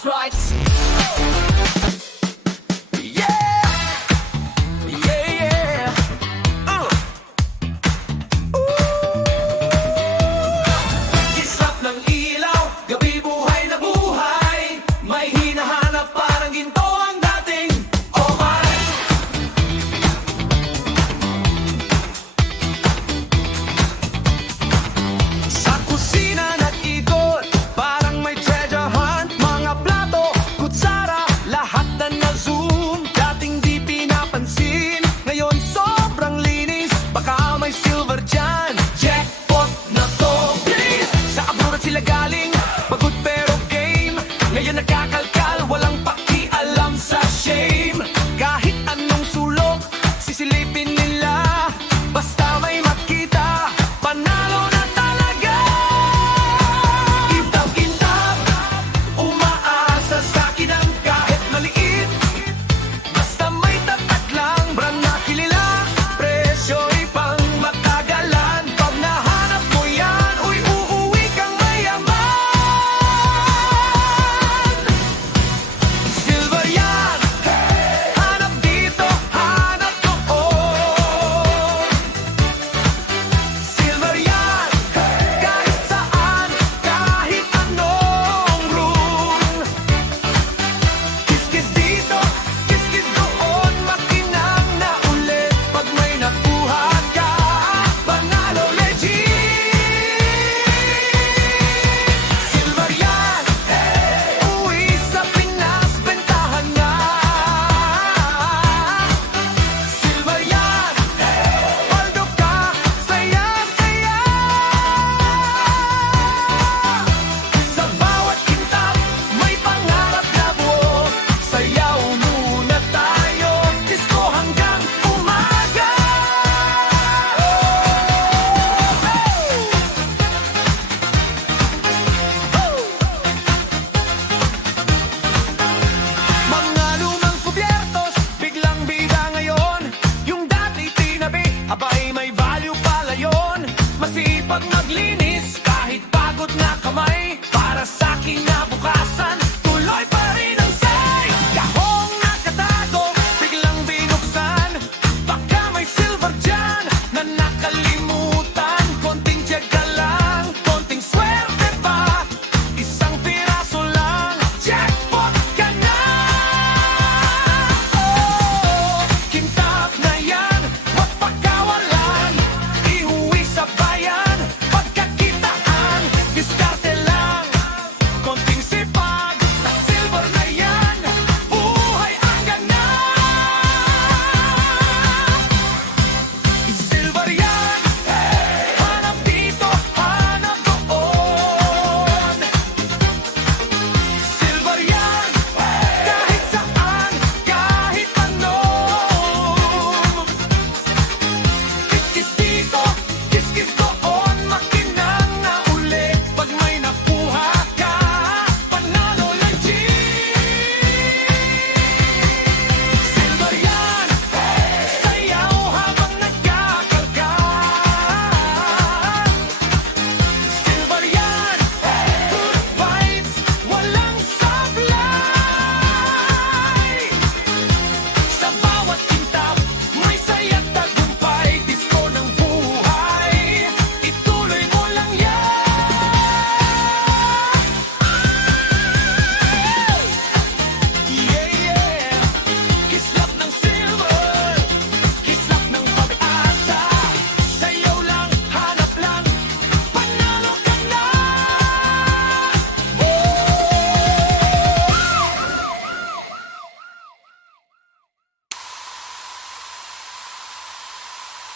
Vibes right. Islap ng ilaw, gabi buhay na buhay. May hinahanap parang ginto ang dating. Oh my! Sa kusina nag-ikot, parang may treasure hunt. Mga plato, kutsara, lahat na na-zoom. Dating di pinapansin, ngayon sobrang linis. Baka may silver dyan. Jackpot na to, please! Sa abroad sila galing, pagod pero game. Ngayon nagkakalkal, walang pakialam sa shame. Kahit anong sulok, sisilipin nila. Basta may makita, panalo na talaga. Itab-itab, umaasa sa akin ang kahit maliit. Basta may tatak lang, brand na kilala. Presyo'y pang matagalan. Pag nahanap mo yan, uy, uuwi kang mayaman. Silver yan, hanap dito, hanap doon. Silver yan, kahit saan, kahit anong room. Kiskis dito, kiskis doon, makinang na ulit. Pag may nakuha ka, panalo legit. Silver yan, uwi sa Pinas, bentahan na. Silver yan, paldo ka, saya-saya. Sa bawat kintab, may pangarap na buo. Sayaw muna tayo, disco hanggang umaga. Mga lumang kubyertos, biglang bida ngayon. Yung dati tinabi, abay may value pala yun. Masipag maglinis, kahit pagod na kamay. Para sa aking nabukasan,